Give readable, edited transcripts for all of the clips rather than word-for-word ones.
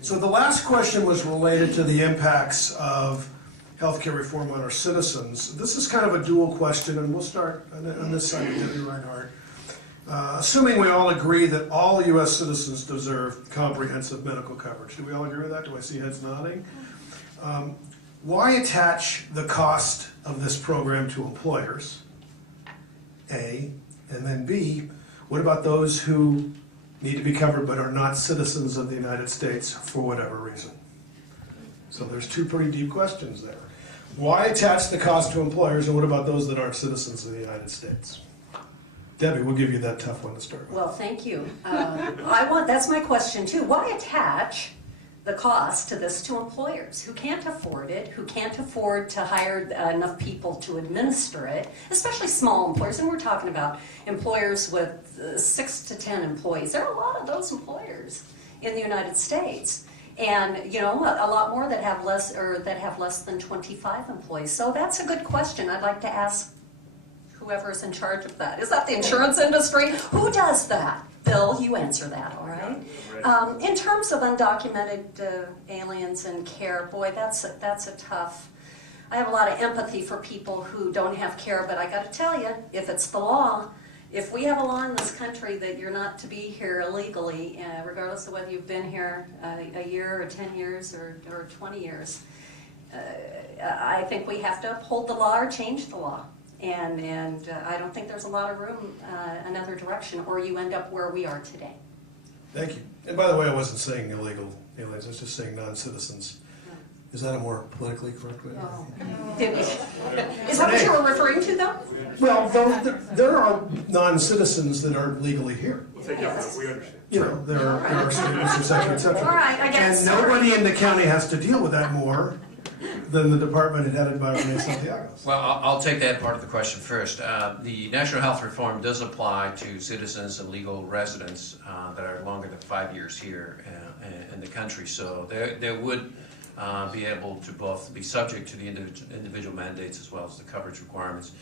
So the last question was related to the impacts of healthcare reform on our citizens. This is kind of a dual question, and we'll start on this side with Debbie Reinhardt. Assuming we all agree that all U.S. citizens deserve comprehensive medical coverage. Do we all agree with that? Do I see heads nodding? Why attach the cost of this program to employers, A, and then B, what about those who need to be covered but are not citizens of the United States for whatever reason? So there's two pretty deep questions there. Why attach the cost to employers, and what about those that aren't citizens of the United States? Debbie, we'll give you that tough one to start with. Well, thank you. That's my question too. Why attach the cost to this to employers who can't afford it, who can't afford to hire enough people to administer it, especially small employers? And we're talking about employers with 6 to 10 employees. There are a lot of those employers in the United States. And a lot more that have less than 25 employees. So that's a good question. I'd like to ask whoever's in charge of that. Is that the insurance industry? Who does that? Bill, you answer that, all right? In terms of undocumented aliens and care, boy, that's a tough. I have a lot of empathy for people who don't have care, but I got to tell you, if it's the law, if we have a law in this country that you're not to be here illegally, regardless of whether you've been here a year or 10 years or 20 years, I think we have to uphold the law or change the law. And I don't think there's a lot of room another direction, or you end up where we are today. Thank you. And by the way, I wasn't saying illegal aliens, I was just saying non-citizens. Is that a more politically correct way? Oh. Is that what you were referring to, though? Well, there are non-citizens that are legally here. We understand. There are students, et cetera, et cetera. All right, I guess. And nobody in the county has to deal with that more than the department headed by Renee Santiago. Well, I'll take that part of the question first. The National Health Reform does apply to citizens and legal residents that are longer than 5 years here in the country. So they would be able to both be subject to the individual mandates as well as the coverage requirements.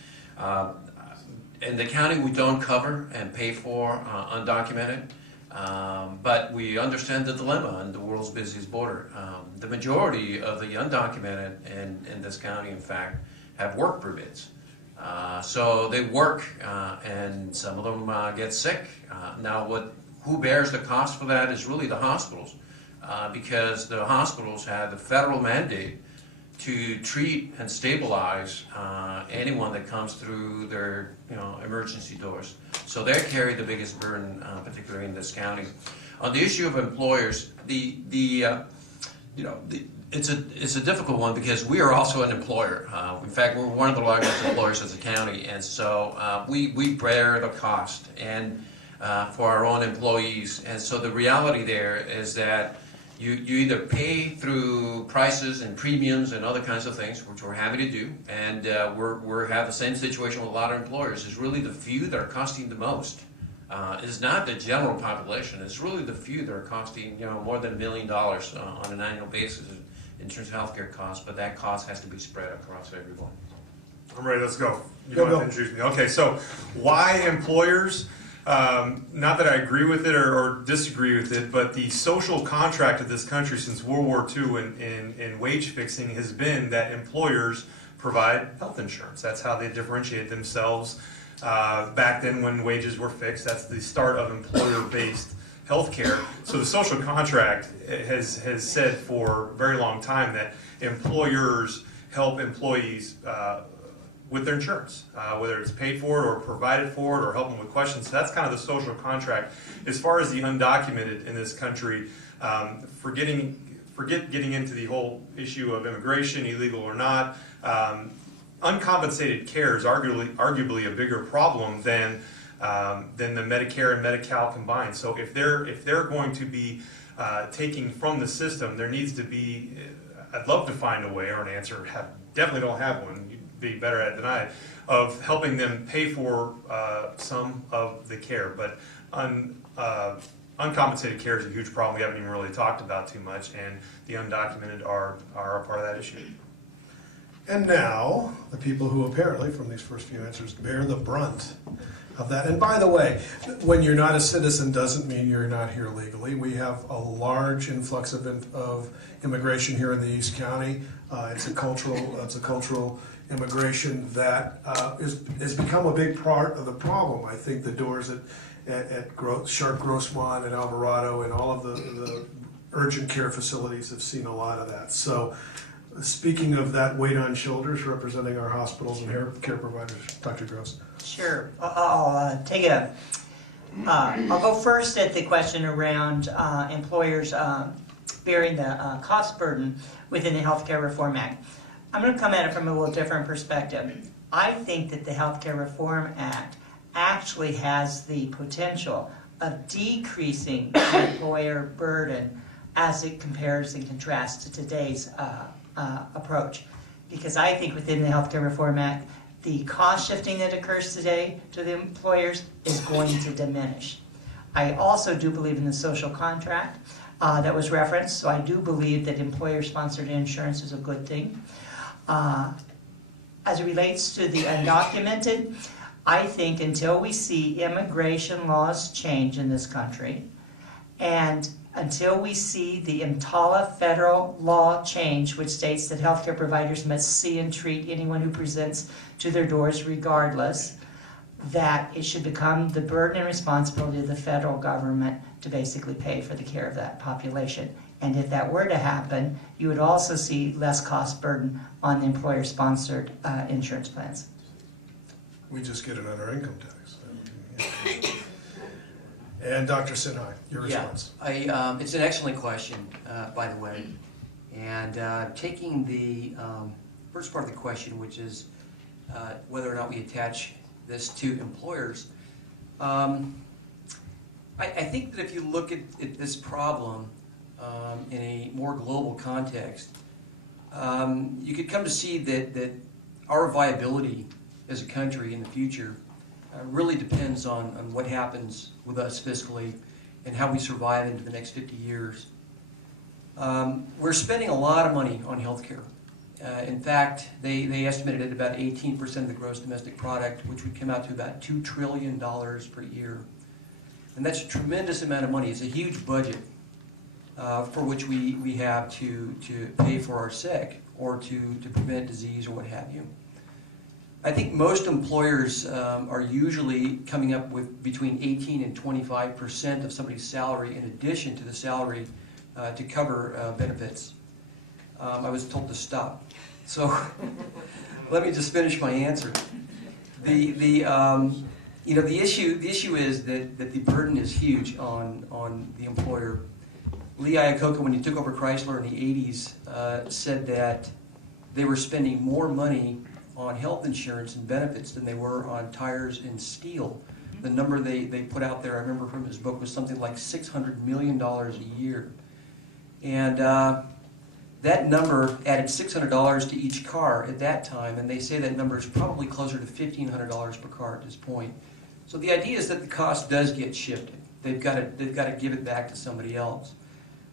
In the county, we don't cover and pay for undocumented. But we understand the dilemma on the world's busiest border. The majority of the undocumented in this county, in fact, have work permits. So they work, and some of them get sick. Now, who bears the cost for that is really the hospitals, because the hospitals have the federal mandate to treat and stabilize anyone that comes through their emergency doors. So they carry the biggest burden, particularly in this county. On the issue of employers, it's a difficult one because we are also an employer. In fact, we're one of the largest employers as a county, and so we bear the cost and for our own employees. And so the reality there is that you either pay through prices and premiums and other kinds of things, which we're happy to do, and we have the same situation with a lot of employers. It's really the few that are costing the most. It's not the general population. It's really the few that are costing more than $1 million on an annual basis in terms of healthcare costs, but that cost has to be spread across everyone. I'm ready, let's go. You don't have to introduce me. Okay, so why employers? Not that I agree with it or disagree with it, but the social contract of this country since World War II in wage fixing has been that employers provide health insurance. That's how they differentiate themselves back then when wages were fixed. That's the start of employer-based health care. So the social contract has said for a very long time that employers help employees with their insurance, whether it's paid for it or provided for it or help them with questions. So that's kind of the social contract. As far as the undocumented in this country, forget getting into the whole issue of immigration, illegal or not, uncompensated care is arguably a bigger problem than the Medicare and Medi-Cal combined. So if they're going to be taking from the system, there needs to be, I'd love to find a way or an answer, definitely don't have one, be better at it than I, of helping them pay for some of the care. But uncompensated care is a huge problem we haven't even really talked about too much, and the undocumented are a part of that issue. And now, the people who apparently, from these first few answers, bear the brunt of that. And by the way, when you're not a citizen doesn't mean you're not here legally. We have a large influx of immigration here in the East County. It's a cultural immigration that has become a big part of the problem. I think the doors at Sharp Grossmont and Alvarado and all of the urgent care facilities have seen a lot of that. So speaking of that weight on shoulders, representing our hospitals and care providers, Dr. Gross. Sure. I'll take it up. I'll go first at the question around employers bearing the cost burden within the Healthcare Reform Act. I'm going to come at it from a little different perspective. I think that the Healthcare Reform Act actually has the potential of decreasing the employer burden as it compares and contrasts to today's approach. Because I think within the Healthcare Reform Act, the cost shifting that occurs today to the employers is going to diminish. I also do believe in the social contract that was referenced, so I do believe that employer-sponsored insurance is a good thing. As it relates to the undocumented, I think until we see immigration laws change in this country, and until we see the EMTALA federal law change, which states that healthcare providers must see and treat anyone who presents to their doors regardless, that it should become the burden and responsibility of the federal government to basically pay for the care of that population. And if that were to happen, you would also see less cost burden on the employer-sponsored insurance plans. We just get it on our income tax. And Dr. Sinha, your response. Yeah, it's an excellent question, by the way. And taking the first part of the question, which is whether or not we attach this to employers, I think that if you look at this problem in a more global context, you could come to see that our viability as a country in the future really depends on what happens with us fiscally and how we survive into the next 50 years. We're spending a lot of money on healthcare. In fact, they estimated it at about 18% of the gross domestic product, which would come out to about $2 trillion per year. And that's a tremendous amount of money. It's a huge budget for which we have to pay for our sick or to prevent disease or what have you. I think most employers are usually coming up with between 18 and 25% of somebody's salary in addition to the salary to cover benefits. I was told to stop. So let me just finish my answer. The issue is that the burden is huge on the employer. Lee Iacocca, when he took over Chrysler in the 80s, said that they were spending more money on health insurance and benefits than they were on tires and steel. The number they put out there, I remember from his book, was something like $600 million a year. And that number added $600 to each car at that time, and they say that number is probably closer to $1,500 per car at this point. So the idea is that the cost does get shifted. They've got to give it back to somebody else.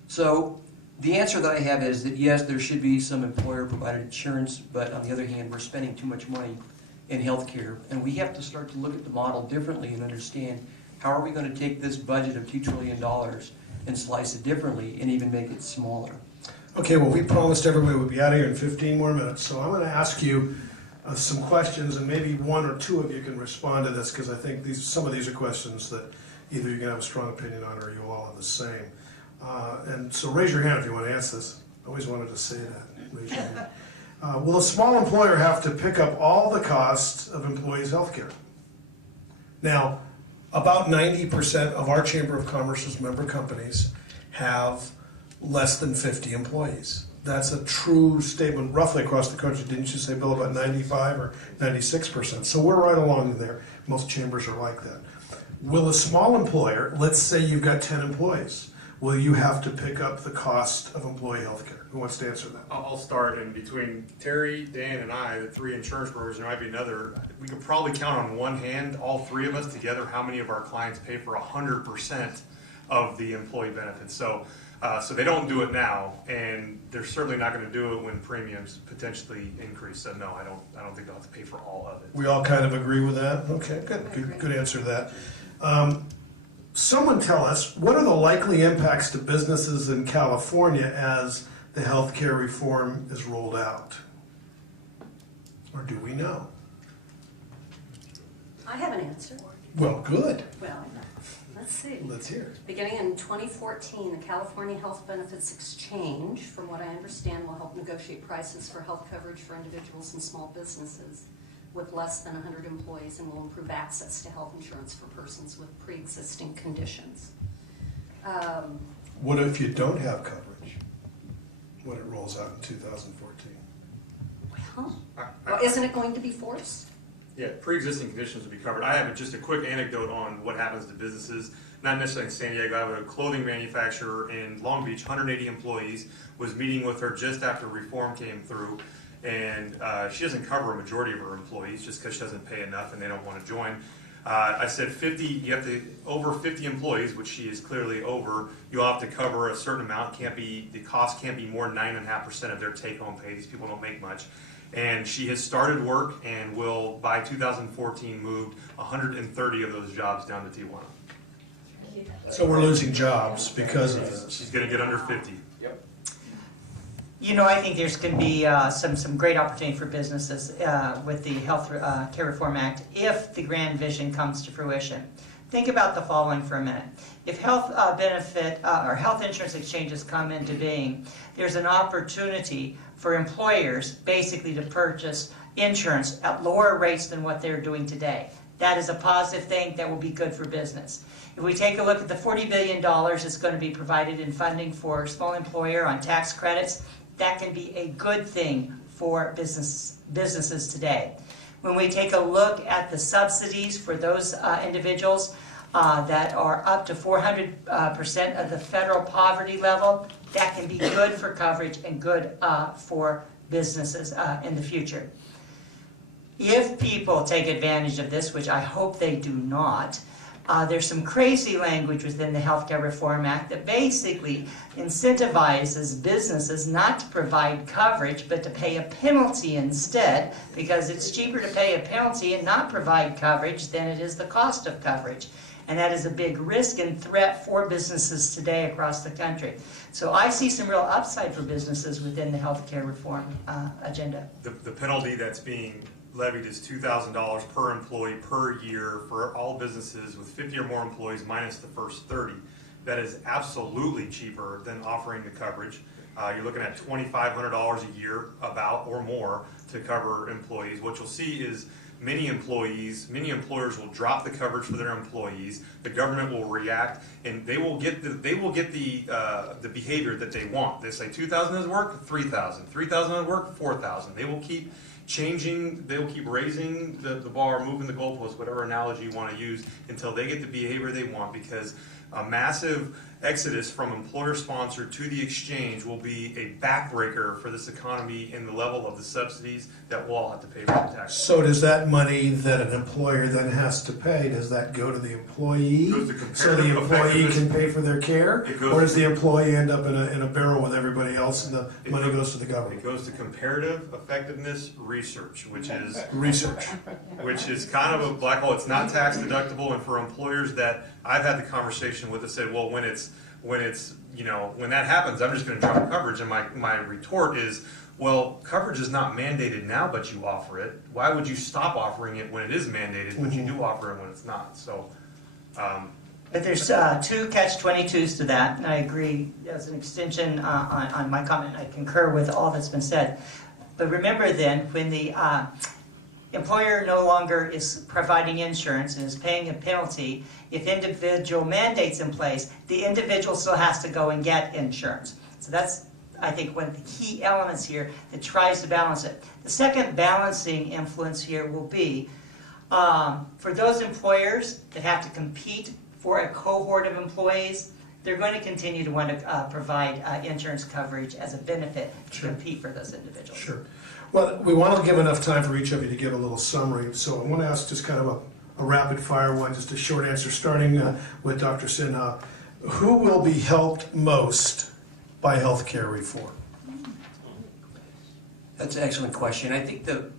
So the answer that I have is that yes, there should be some employer-provided insurance, but on the other hand, we're spending too much money in healthcare, and we have to start to look at the model differently and understand how are we going to take this budget of $2 trillion and slice it differently and even make it smaller. Okay, well, we promised everybody we'd be out of here in 15 more minutes, so I'm going to ask you some questions, and maybe one or two of you can respond to this, because I think some of these are questions that either you're going to have a strong opinion on or you all have the same. And so raise your hand if you want to answer this. I always wanted to say that. Raise your hand. Will a small employer have to pick up all the costs of employees' health care? Now, about 90% of our Chamber of Commerce's member companies have less than 50 employees. That's a true statement roughly across the country. Didn't you say, Bill, about 95 or 96%? So we're right along there. Most chambers are like that. Will a small employer, let's say you've got 10 employees, will you have to pick up the cost of employee health care? Who wants to answer that? I'll start, and between Terry, Dan, and I, the three insurance brokers, there might be another, we could probably count on one hand, all three of us together, how many of our clients pay for 100% of the employee benefits. So So they don't do it now, and they're certainly not going to do it when premiums potentially increase. So no, I don't think they'll have to pay for all of it. We all kind of agree with that? Okay, good answer to that. Someone tell us, what are the likely impacts to businesses in California as the healthcare reform is rolled out? Or do we know? I have an answer. Well, good. Well, let's see. Let's hear it. Beginning in 2014, the California Health Benefits Exchange, from what I understand, will help negotiate prices for health coverage for individuals and small businesses with less than 100 employees, and will improve access to health insurance for persons with pre-existing conditions. What if you don't have coverage when it rolls out in 2014? Well, isn't it going to be forced? Yeah, pre-existing conditions will be covered. I have just a quick anecdote on what happens to businesses, not necessarily in San Diego. I have a clothing manufacturer in Long Beach, 180 employees, was meeting with her just after reform came through, and she doesn't cover a majority of her employees just because she doesn't pay enough and they don't want to join. I said 50, you have to, over 50 employees, which she is clearly over, you'll have to cover a certain amount. The cost can't be more than 9.5% of their take-home pay. These people don't make much. And she has started work and will, by 2014, move 130 of those jobs down to Tijuana. So we're losing jobs because of this. She's going to get under 50. You know, I think there's going to be some great opportunity for businesses with the Health Care Reform Act if the grand vision comes to fruition. Think about the following for a minute. If health benefit or health insurance exchanges come into being, there's an opportunity for employers basically to purchase insurance at lower rates than what they're doing today. That is a positive thing that will be good for business. If we take a look at the $40 billion that's going to be provided in funding for small employer on tax credits, that can be a good thing for businesses today. When we take a look at the subsidies for those individuals that are up to 400% of the federal poverty level, that can be good for coverage and good for businesses in the future. If people take advantage of this, which I hope they do not, there's some crazy language within the Healthcare Reform Act that basically incentivizes businesses not to provide coverage but to pay a penalty instead, because it's cheaper to pay a penalty and not provide coverage than it is the cost of coverage. And that is a big risk and threat for businesses today across the country. So I see some real upside for businesses within the healthcare reform agenda. The penalty that's being levied is $2,000 per employee per year for all businesses with 50 or more employees minus the first 30. That is absolutely cheaper than offering the coverage. You're looking at $2,500 a year about or more to cover employees. What you'll see is many employers will drop the coverage for their employees. The government will react, and they will get the behavior that they want. They say 2,000 doesn't work, 3,000. 3,000 doesn't work, 4,000. They will keep changing, they'll keep raising the bar, moving the goalposts, whatever analogy you want to use, until they get the behavior they want, because a massive exodus from employer-sponsored to the exchange will be a backbreaker for this economy in the level of the subsidies that we'll all have to pay for the tax. So does that money that an employer then has to pay, does that go to the employee? It goes to so the employee effectiveness. can pay for their care? Or does the employee end up in a barrel with everybody else and the money goes to the government? It goes to comparative effectiveness research, which is kind of a black hole. It's not tax deductible, and for employers that I've had the conversation with, that said, well, when that happens, I'm just going to drop coverage. And my retort is, well, coverage is not mandated now, but you offer it. Why would you stop offering it when it is mandated, but you do offer it when it's not? So, But there's two catch-22s to that, and I agree as an extension on my comment. I concur with all that's been said. But remember then, when the employer no longer is providing insurance and is paying a penalty, if individual mandates in place, the individual still has to go and get insurance. So that's, I think, one of the key elements here that tries to balance it. The second balancing influence here will be for those employers that have to compete for a cohort of employees, they're going to continue to want to provide insurance coverage as a benefit to compete for those individuals. Sure. Well, we want to give enough time for each of you to give a little summary, so I want to ask just kind of a rapid fire one, just a short answer, starting with Dr. Sinha. Who will be helped most by healthcare reform? That's an excellent question. I think the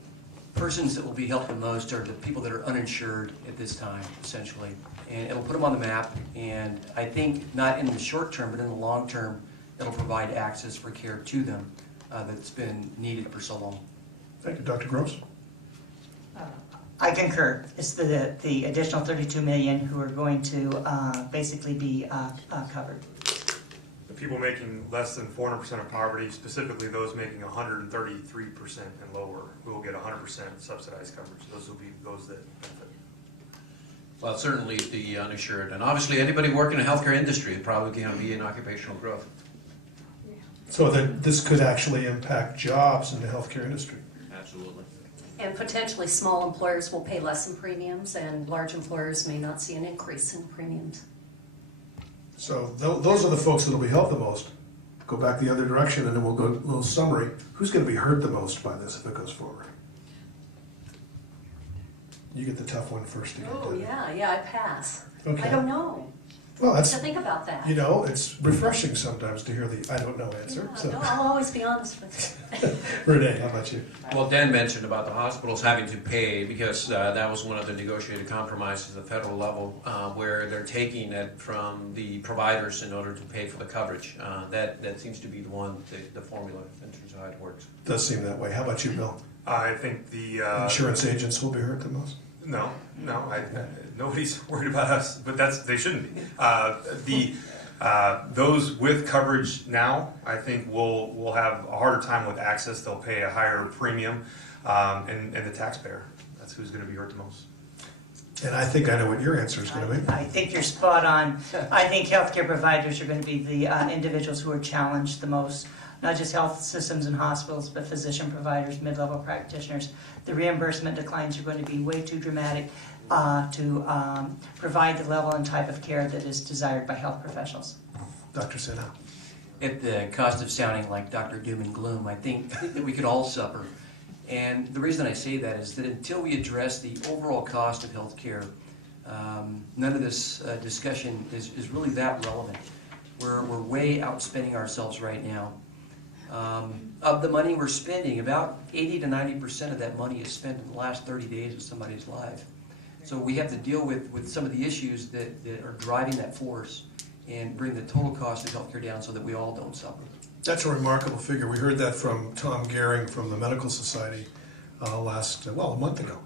persons that will be helped the most are the people that are uninsured at this time, essentially. And it'll put them on the map, and I think not in the short term, but in the long term, it'll provide access for care to them that's been needed for so long. Thank you, Dr. Gross. I concur. It's the additional 32 million who are going to basically be covered. The people making less than 400% of poverty, specifically those making 133% and lower, will get 100% subsidized coverage. Those will be those that benefit. Well, certainly the uninsured, and obviously anybody working in the healthcare industry is probably going to be in occupational growth. So that this could actually impact jobs in the healthcare industry. Absolutely. And potentially small employers will pay less in premiums, and large employers may not see an increase in premiums. So those are the folks that will be helped the most. Go back the other direction, and then we'll go a little summary. Who's going to be hurt the most by this if it goes forward? You get the tough one first again. Oh, yeah, I pass. Okay. I don't know. Well, To think about that. you know, it's refreshing sometimes to hear the I don't know answer. Yeah, So, no, I'll always be honest with you. Renee, how about you? Well, Dan mentioned about the hospitals having to pay because that was one of the negotiated compromises at the federal level where they're taking it from the providers in order to pay for the coverage. That seems to be the formula in terms of how it works. Does seem that way. How about you, Bill? I think the Insurance agents will be hurt the most. No, nobody's worried about us, but they shouldn't be. Those with coverage now, I think will have a harder time with access. They'll pay a higher premium, and the taxpayer. That's who's going to be hurt the most. And I think I know what your answer is going to be. I think you're spot on. I think healthcare providers are going to be the individuals who are challenged the most. Not just health systems and hospitals, but physician providers, mid-level practitioners. The reimbursement declines are going to be way too dramatic to provide the level and type of care that is desired by health professionals. Dr. Sinha. At the cost of sounding like Dr. Doom and Gloom, I think that we could all suffer. And the reason I say that is that until we address the overall cost of health care, none of this discussion is really that relevant. We're way outspending ourselves right now. Of the money we're spending, about 80 to 90% of that money is spent in the last 30 days of somebody's life. So we have to deal with some of the issues that are driving that force and bring the total cost of healthcare down so that we all don't suffer. That's a remarkable figure. We heard that from Tom Gehring from the Medical Society a month ago.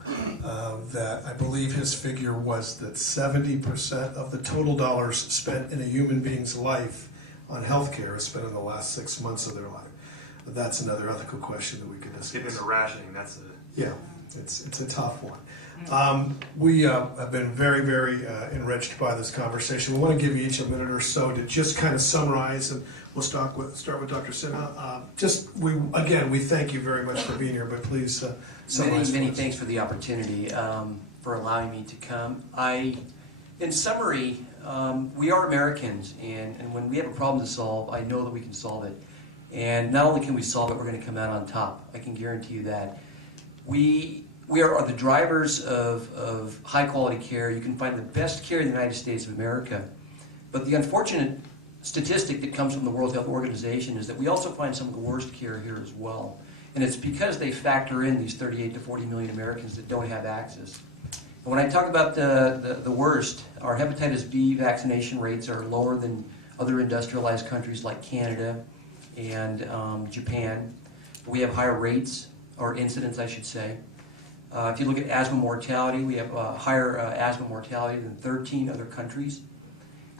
That I believe his figure was that 70% of the total dollars spent in a human being's life on healthcare is spent in the last 6 months of their life. That's another ethical question that we could discuss. Getting into rationing, Yeah, it's a tough one. We have been very, very enriched by this conversation. We want to give you each a minute or so to just kind of summarize, and we'll start with Dr. Sinha. We thank you very much for being here, but please summarize. Many thanks for the opportunity, for allowing me to come. In summary, we are Americans, and when we have a problem to solve, I know that we can solve it. And not only can we solve it, we're going to come out on top. I can guarantee you that. We are the drivers of high-quality care. You can find the best care in the United States of America. But the unfortunate statistic that comes from the World Health Organization is that we also find some of the worst care here as well. And it's because they factor in these 38 to 40 million Americans that don't have access. And when I talk about the worst, our hepatitis B vaccination rates are lower than other industrialized countries like Canada and Japan. We have higher rates, or incidence I should say. If you look at asthma mortality, we have higher asthma mortality than 13 other countries.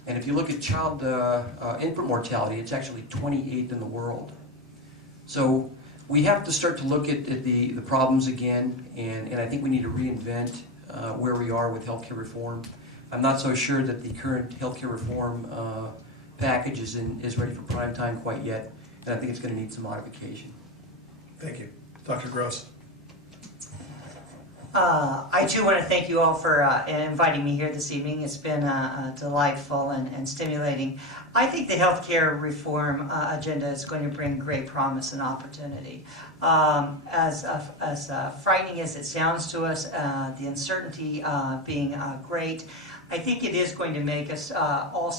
And if you look at infant mortality, it's actually 28th in the world. So we have to start to look at the problems again, and I think we need to reinvent where we are with healthcare reform. I'm not so sure that the current healthcare reform package is ready for prime time quite yet, and I think it's going to need some modification. Thank you. Dr. Gross. I too want to thank you all for inviting me here this evening. It's been delightful and stimulating. I think the healthcare reform agenda is going to bring great promise and opportunity. As frightening as it sounds to us, the uncertainty being great, I think it is going to make us all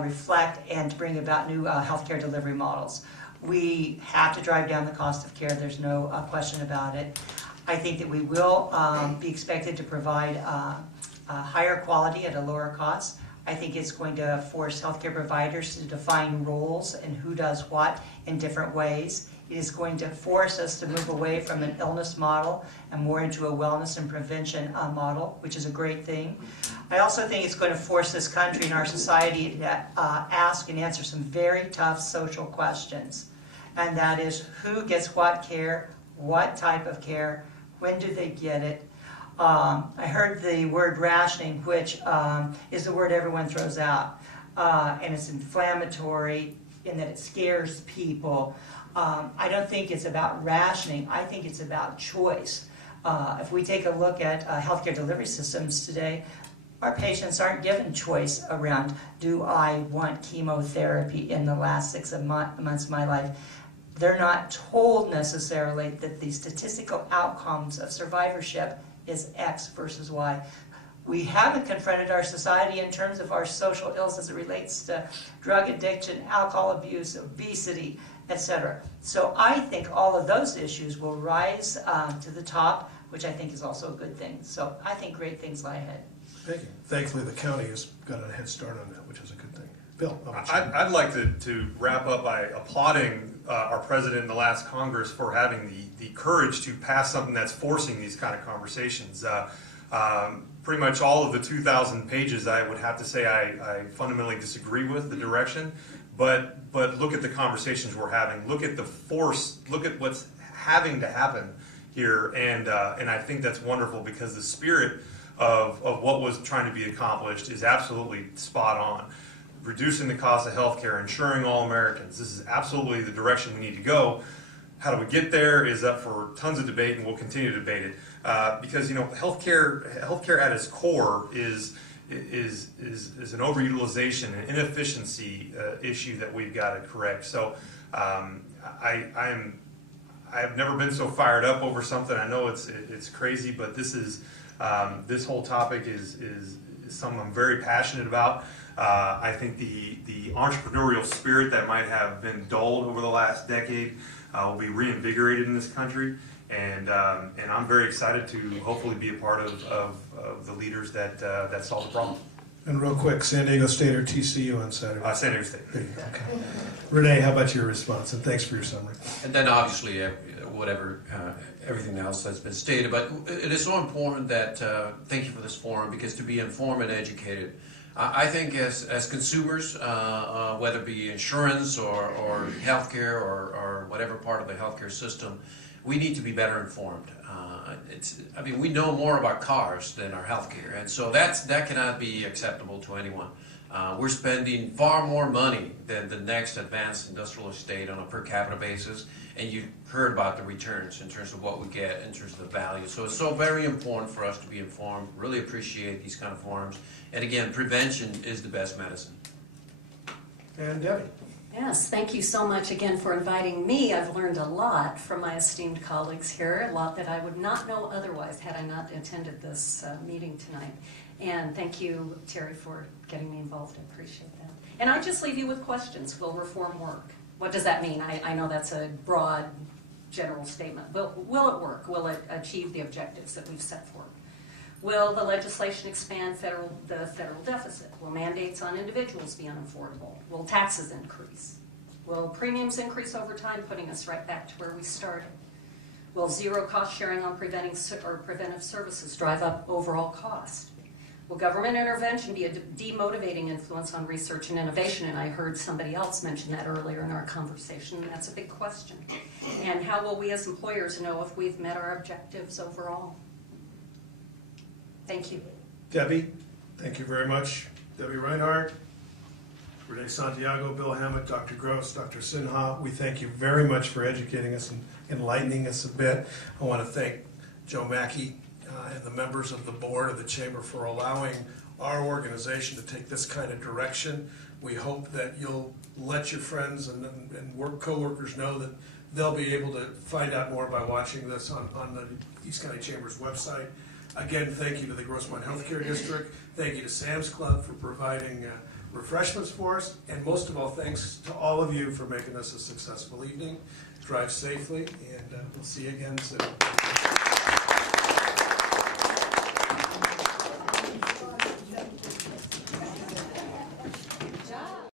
reflect and to bring about new healthcare delivery models. We have to drive down the cost of care, there's no question about it. I think that we will be expected to provide higher quality at a lower cost. I think it's going to force healthcare providers to define roles and who does what in different ways. It is going to force us to move away from an illness model and more into a wellness and prevention model, which is a great thing. I also think it's going to force this country and our society to ask and answer some very tough social questions. And that is, who gets what care, what type of care, when do they get it? I heard the word rationing, which is the word everyone throws out. And it's inflammatory in that it scares people. I don't think it's about rationing. I think it's about choice. If we take a look at healthcare delivery systems today, our patients aren't given choice around, do I want chemotherapy in the last 6 months of my life? They're not told necessarily that the statistical outcomes of survivorship is X versus Y. We haven't confronted our society in terms of our social ills as it relates to drug addiction, alcohol abuse, obesity, etc. So I think all of those issues will rise to the top, which I think is also a good thing. So I think great things lie ahead. Thank you. Thankfully, the county has got a head start on that, which is a good thing. Bill, how about you? I'd like to wrap up by applauding our president in the last Congress for having the courage to pass something that's forcing these kind of conversations. Pretty much all of the 2,000 pages, I would have to say I fundamentally disagree with the direction, but look at the conversations we're having. Look at the force. Look at what's having to happen here, and I think that's wonderful because the spirit of what was trying to be accomplished is absolutely spot on. Reducing the cost of healthcare, insuring all Americans. This is absolutely the direction we need to go. How do we get there is up for tons of debate, and we'll continue to debate it. Because healthcare at its core is an overutilization and inefficiency issue that we've got to correct. So I have never been so fired up over something. I know it's crazy, but this whole topic is something I'm very passionate about. I think the entrepreneurial spirit that might have been dulled over the last decade will be reinvigorated in this country, and I'm very excited to hopefully be a part of the leaders that solve the problem. And real quick, San Diego State or TCU on Saturday? San Diego State. Okay. Renee, how about your response? And thanks for your summary. And then obviously, everything else that's been stated. But it is so important that, thank you for this forum, because to be informed and educated, I think as consumers, whether it be insurance or healthcare or whatever part of the healthcare system, we need to be better informed. We know more about cars than our healthcare, and so that cannot be acceptable to anyone. We're spending far more money than the next advanced industrial estate on a per capita basis, and you heard about the returns in terms of what we get, in terms of the value. So it's so very important for us to be informed. Really appreciate these kind of forums. And again, prevention is the best medicine. And Debbie. Yes, thank you so much again for inviting me. I've learned a lot from my esteemed colleagues here, a lot that I would not know otherwise had I not attended this meeting tonight. And thank you, Terry, for getting me involved. I appreciate that. And I just leave you with questions. Will reform work? What does that mean? I know that's a broad, general statement. Will it work? Will it achieve the objectives that we've set forth? Will the legislation expand the federal deficit? Will mandates on individuals be unaffordable? Will taxes increase? Will premiums increase over time, putting us right back to where we started? Will zero cost sharing on preventive services drive up overall cost? Will government intervention be a demotivating influence on research and innovation? And I heard somebody else mention that earlier in our conversation, and that's a big question. And how will we as employers know if we've met our objectives overall? Thank you. Debbie, thank you very much. Debbie Reinhardt, Renee Santiago, Bill Hammett, Dr. Gross, Dr. Sinha, we thank you very much for educating us and enlightening us a bit. I want to thank Joe Mackey and the members of the board of the Chamber for allowing our organization to take this kind of direction. We hope that you'll let your friends and co-workers know that they'll be able to find out more by watching this on the East County Chamber's website. Again, thank you to the Grossmont Healthcare District. Thank you to Sam's Club for providing refreshments for us, and most of all, thanks to all of you for making this a successful evening. Drive safely, and we'll see you again soon.